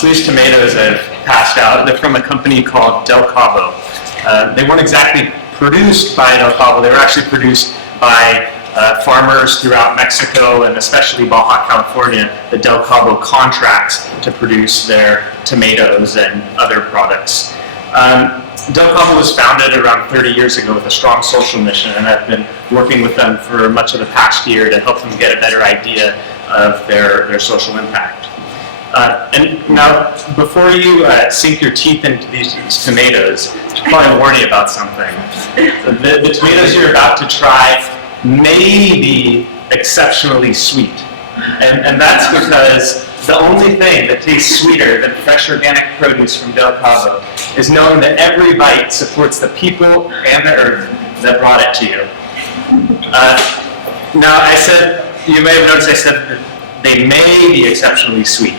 So these tomatoes I've passed out, they're from a company called Del Cabo. They weren't exactly produced by Del Cabo, they were actually produced by farmers throughout Mexico and especially Baja California. The Del Cabo contracts to produce their tomatoes and other products. Del Cabo was founded around 30 years ago with a strong social mission, and I've been working with them for much of the past year to help them get a better idea of their social impact. And now, before you sink your teeth into these tomatoes, I should probably warn you about something. The tomatoes you're about to try may be exceptionally sweet. And that's because the only thing that tastes sweeter than fresh organic produce from Del Cabo is knowing that every bite supports the people and the earth that brought it to you. Now, you may have noticed I said that they may be exceptionally sweet.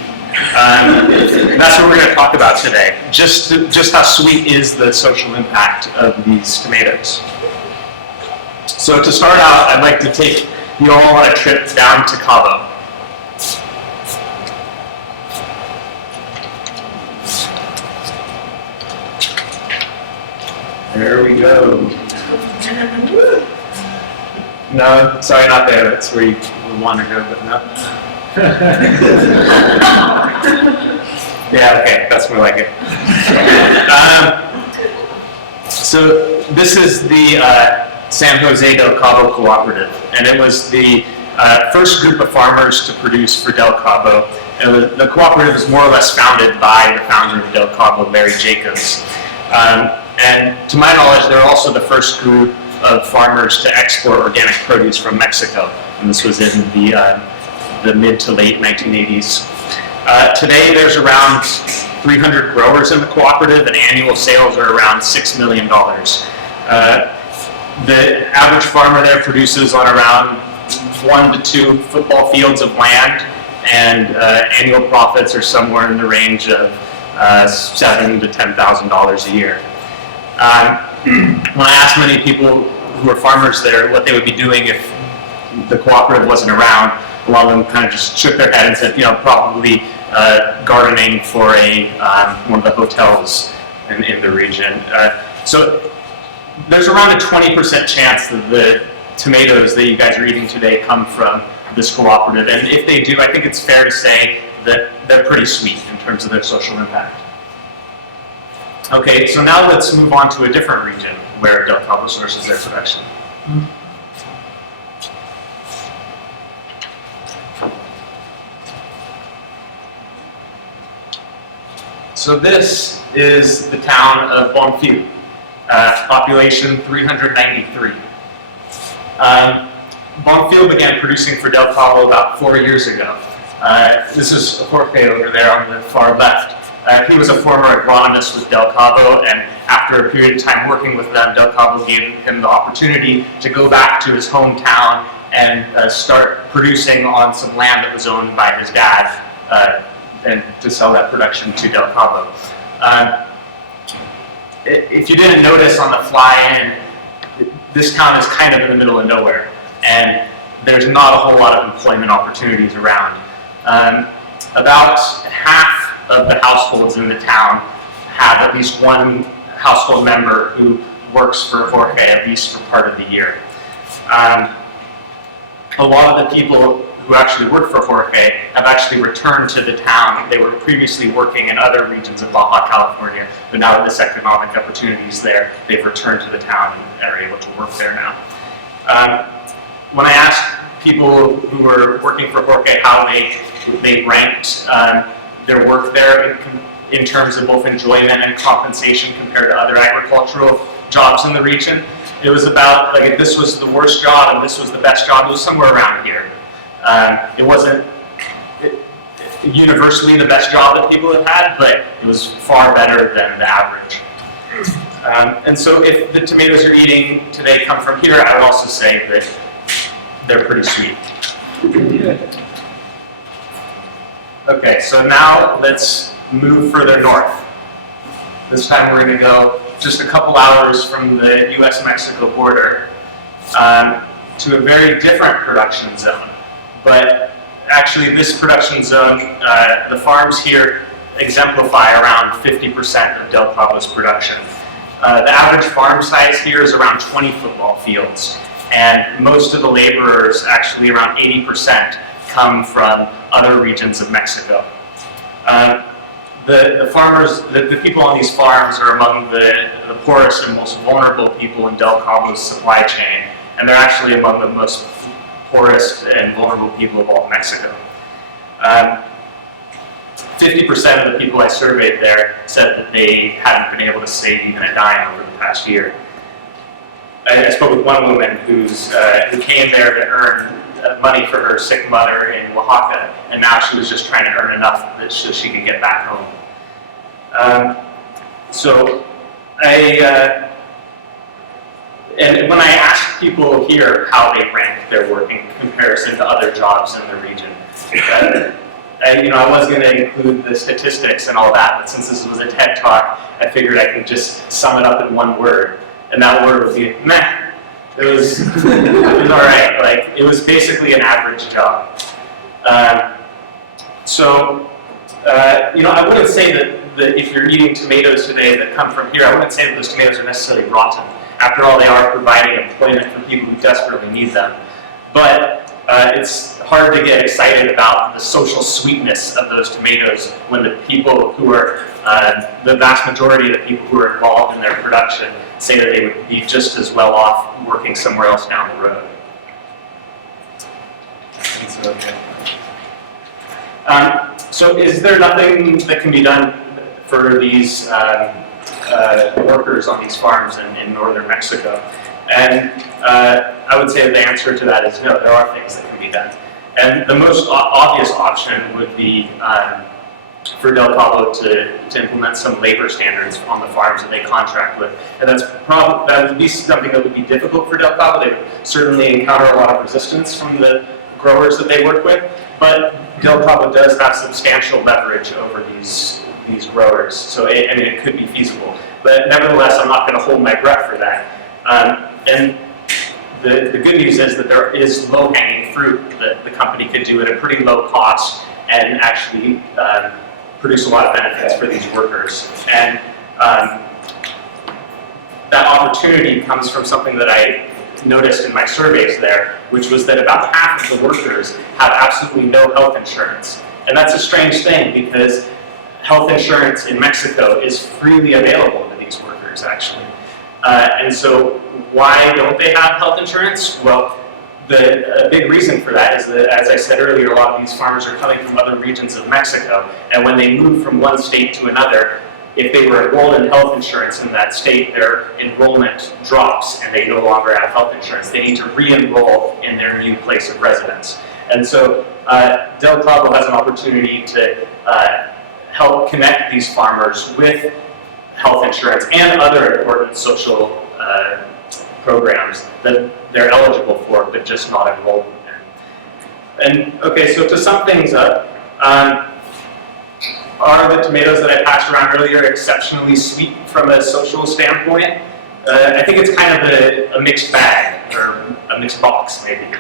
That's what we're going to talk about today. Just how sweet is the social impact of these tomatoes. So to start out, I'd like to take you all on a trip down to Cabo. There we go. No, sorry, not there. That's where you want to go, but no. Yeah, okay, that's more like it. So this is the San Jose Del Cabo Cooperative, and it was the first group of farmers to produce for Del Cabo. The cooperative was more or less founded by the founder of Del Cabo, Larry Jacobs. And to my knowledge, they're also the first group of farmers to export organic produce from Mexico, and this was in the mid to late 1980s. Today, there's around 300 growers in the cooperative, and annual sales are around $6 million. The average farmer there produces on around 1 to 2 football fields of land, and annual profits are somewhere in the range of $7,000 to $10,000 a year. When I asked many people who are farmers there what they would be doing if the cooperative wasn't around, a lot of them kind of just shook their head and said, probably gardening for one of the hotels in the region. So there's around a 20% chance that the tomatoes that you guys are eating today come from this cooperative. And if they do, I think it's fair to say that they're pretty sweet in terms of their social impact. Okay, so now let's move on to a different region where Del Cabo sources their production. So this is the town of Bonfil, population 393. Bonfil began producing for Del Cabo about 4 years ago. This is Jorge over there on the far left. He was a former agronomist with Del Cabo, and after a period of time working with them, Del Cabo gave him the opportunity to go back to his hometown and start producing on some land that was owned by his dad, and to sell that production to Del Cabo. If you didn't notice on the fly-in, this town is kind of in the middle of nowhere, and there's not a whole lot of employment opportunities around. About half of the households in the town have at least one household member who works for Jorge at least for part of the year. A lot of the people who actually work for Jorge have actually returned to the town. They were previously working in other regions of Baja California, but now that this economic opportunity is there, they've returned to the town and are able to work there now. When I asked people who were working for Jorge how they ranked their work there in terms of both enjoyment and compensation compared to other agricultural jobs in the region, it was about, like, if this was the worst job and this was the best job, it was somewhere around here. It wasn't universally the best job that people have had, but it was far better than the average. And so if the tomatoes you're eating today come from here, I would also say that they're pretty sweet. Okay, so now let's move further north. This time we're going to go just a couple hours from the US-Mexico border to a very different production zone. But actually this production zone, the farms here exemplify around 50% of Del Cabo's production. The average farm size here is around 20 football fields, and most of the laborers, actually around 80%, come from other regions of Mexico. The farmers, the people on these farms are among the poorest and most vulnerable people in Del Cabo's supply chain, and they're actually among the most poorest and vulnerable people of all of Mexico. 50% of the people I surveyed there said that they hadn't been able to save even a dime over the past year. I spoke with one woman who came there to earn money for her sick mother in Oaxaca, and now she was just trying to earn enough so she could get back home. And when I asked people here how they rank their work in comparison to other jobs in the region, I was going to include the statistics and all that, but since this was a TED Talk, I figured I could just sum it up in one word, and that word would be meh. It was all right. Like, it was basically an average job. I wouldn't say that if you're eating tomatoes today that come from here, I wouldn't say that those tomatoes are necessarily rotten. After all, they are providing employment for people who desperately need them. But it's hard to get excited about the social sweetness of those tomatoes when the people who are, the vast majority of the people who are involved in their production say that they would be just as well off working somewhere else down the road. So is there nothing that can be done for these workers on these farms in northern Mexico? And I would say the answer to that is no, there are things that can be done. And the most obvious option would be for Del Cabo to implement some labor standards on the farms that they contract with. And that would be something that would be difficult for Del Cabo. They would certainly encounter a lot of resistance from the growers that they work with, but Del Cabo does have substantial leverage over these growers. So it could be feasible. But nevertheless, I'm not going to hold my breath for that. And the good news is that there is low-hanging fruit that the company could do at a pretty low cost and actually produce a lot of benefits for these workers. And that opportunity comes from something that I noticed in my surveys there, which was that about half of the workers have absolutely no health insurance. And that's a strange thing because health insurance in Mexico is freely available to these workers, actually. And so why don't they have health insurance? Well, a big reason for that is that, as I said earlier, a lot of these farmers are coming from other regions of Mexico, and when they move from one state to another, if they were enrolled in health insurance in that state, their enrollment drops and they no longer have health insurance. They need to re-enroll in their new place of residence. And so Del Cabo has an opportunity to help connect these farmers with health insurance and other important social programs that they're eligible for, but just not enrolled in. And okay, so to sum things up, are the tomatoes that I passed around earlier exceptionally sweet from a social standpoint? I think it's kind of a mixed bag, or a mixed box, maybe.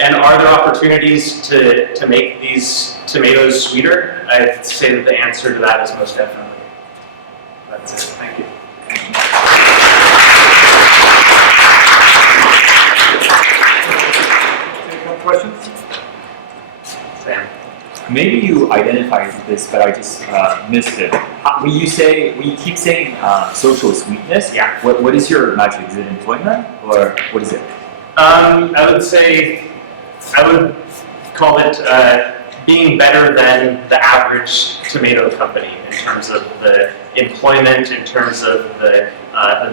And are there opportunities to make these tomatoes sweeter? I'd say that the answer to that is most definitely. That's it. Thank you. Any more questions? Sam? Maybe you identified this, but I just missed it. When you keep saying social sweetness, yeah. What is your metric? Is it employment, or what is it? I would call it being better than the average tomato company in terms of the employment, in terms of the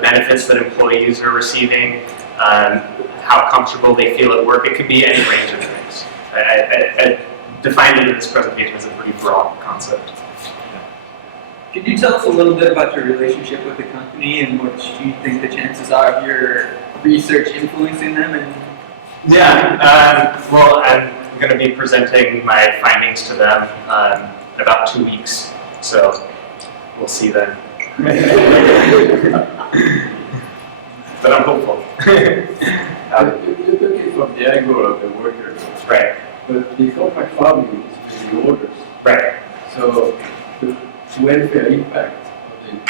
benefits that employees are receiving, how comfortable they feel at work. It could be any range of things. I defined it in this presentation as a pretty broad concept. Could you tell us a little bit about your relationship with the company and what you think the chances are of your research influencing them? Yeah, well, I'm going to be presenting my findings to them in about 2 weeks, so we'll see then. But I'm hopeful. You're talking from the angle of the worker, Right. but the compact farming is with the orders. Right. So the welfare impact of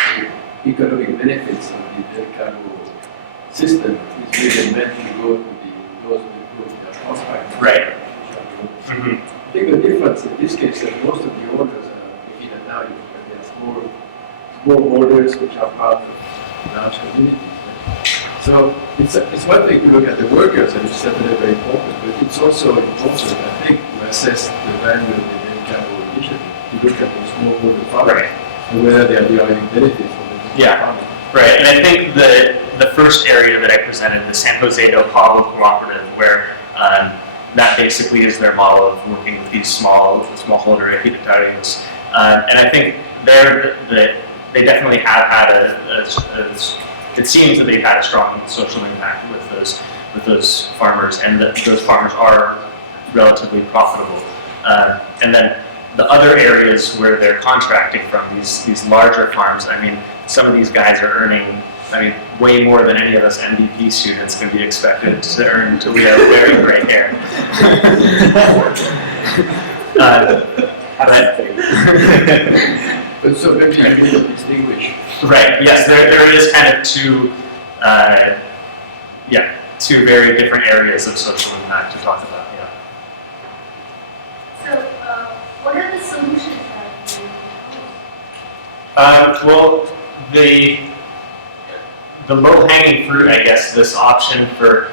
the economic benefits of the Del Cabo system is really meant to go to those who improve their prospects. Right. Mm-hmm. I think the difference in this case is that most of the orders are making an value, but they are small orders which are part of large communities. Right? So it's one thing to look at the workers, and it's certainly very important, but it's also important, I think, to assess the value of the Del Cabo initiative, to look at the smallholder farmers, Right. and whether they are deriving benefit from the farming. Right, and I think the first area that I presented, the San Jose del Cabo cooperative, where that basically is their model of working with these smallholder ejidatarios. And I think they definitely have had it seems that they've had a strong social impact with those farmers, and that those farmers are relatively profitable. And then the other areas where they're contracting from, these larger farms, I mean, some of these guys are earning, way more than any of us MVP students can be expected to earn until we have very gray hair. But so maybe you need to distinguish. Right, yes, there is kind of two very different areas of social impact to talk about, yeah. So, what are the solutions that you propose? Well, the low-hanging fruit, I guess, this option for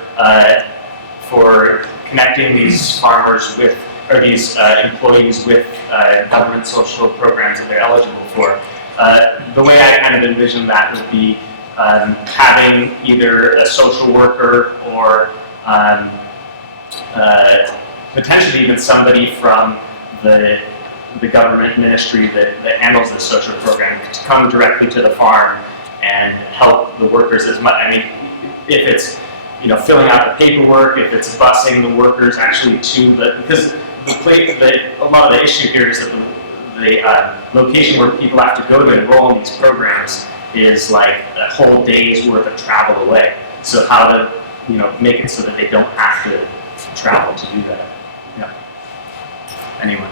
connecting these farmers with, or these employees with government social programs that they're eligible for. The way I kind of envision that would be having either a social worker or potentially even somebody from the government ministry that handles this social program to come directly to the farm and help the workers as much. If it's filling out the paperwork, if it's busing the workers actually to because a lot of the issue here is that the location where people have to go to enroll in these programs is like a whole day's worth of travel away. So how to make it so that they don't have to travel to do that. Yeah. Anyway.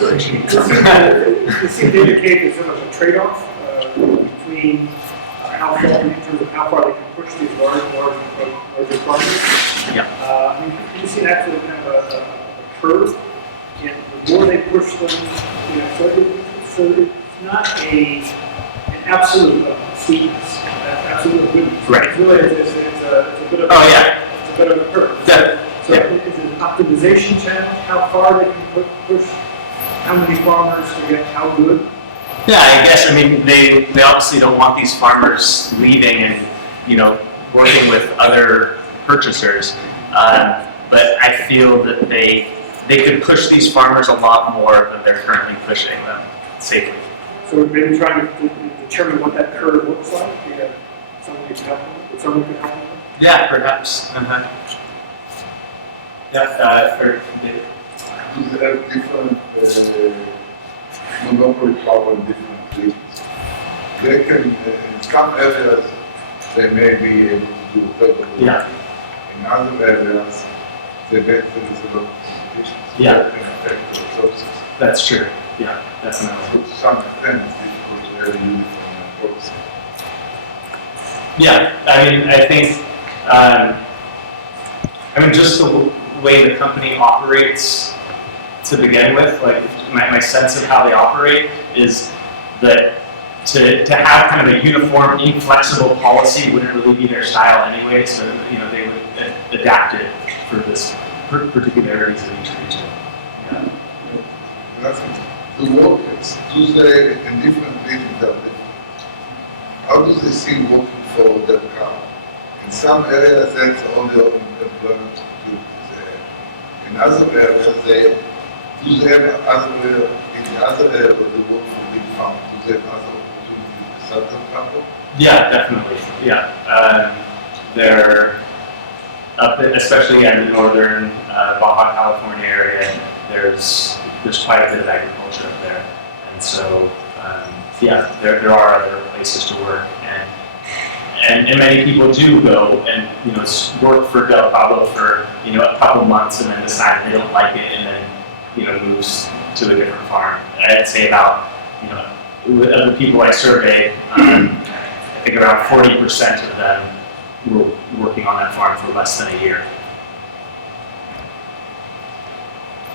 It seems to indicate there's sort of a trade-off between how far, in terms of how far they can push these larger projects. Yeah. Can you see actually kind of a curve? And the more they push them, so it's not an absolute sweetness, absolute goodness. Right. It's really it's a bit of it's a bit of a curve. So it's an optimization challenge, how far they can push, how many farmers to get how good. Yeah, I guess, they obviously don't want these farmers leaving and, working with other purchasers. But I feel that they could push these farmers a lot more than they're currently pushing them safely. So we're maybe trying to determine what that curve looks like. We have somebody to help them, if someone could help them. Yeah, perhaps. For To have different monopoly power in different places. They can, in some areas, they may be able to do better. Yeah. In other areas, there is a lot of competition. So Yeah. They can affect the resources. That's true. Yeah, definitely. To some extent, it's difficult to have a uniform policy. Yeah, I think, just the way the company operates to begin with, like my sense of how they operate is that to have kind of a uniform, inflexible policy wouldn't really be their style anyway, so they would adapt it for this particularities of each region. Yeah. That's it. The workers, do they, in different regions, are different. How do they see working for their car? In some areas, that's all the employment opportunities they have. In other areas, do they have other, in the other area where they work for big farms, do they have other opportunities besides the Cabo? Yeah, definitely. Yeah, they're up, especially in the northern Baja California area. There's quite a bit of agriculture up there, and so there are other places to work, and many people do go and work for Del Cabo for a couple months and then decide they don't like it and then moves to a different farm. I'd say about, of the people I surveyed, I think around 40% of them were working on that farm for less than a year.